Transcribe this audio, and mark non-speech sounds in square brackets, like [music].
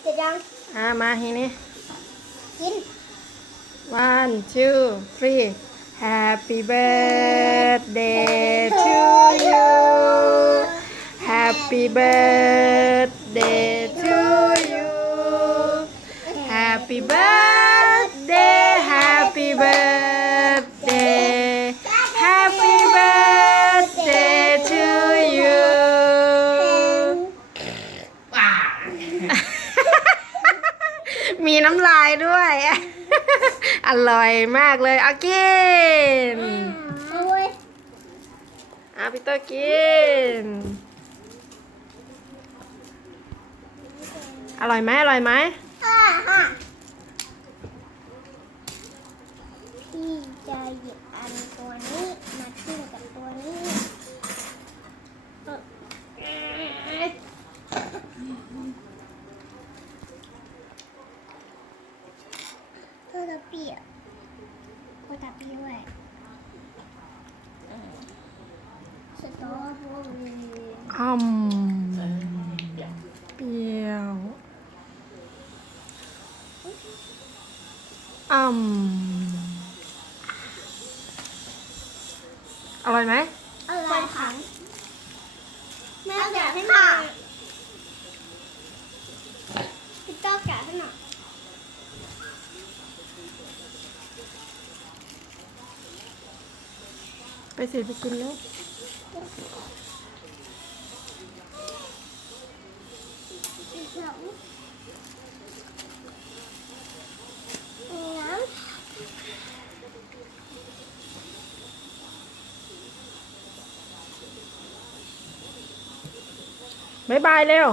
เสร็จยัง อ่ามาทีนี้ กิน one two three Happy birthday to you Happy birthday to you Happy birthday Happy birthday Happy birthday to you ว้า [laughs] มีน้ำลายด้วย อร่อยมากเลยเอากินโอ้ยเอาพี่เตอร์กิน อร่อยไหมอร่อยไหมฮ่าฮ่าพี่จะหยิบอันตัวนี้มาทิ้งกับตัวนี้เพื่ อจะเปียกเพื่อจะเปียกด้วยสตรอเบอรี่อืมเปรี้ยวอืมอร่อยไหมอะไรคะแม่แกะให้หน่อยพี่เจ้าแกะให้หน่อย ไปเสร็จไปกินเลยวบายบายเร็ว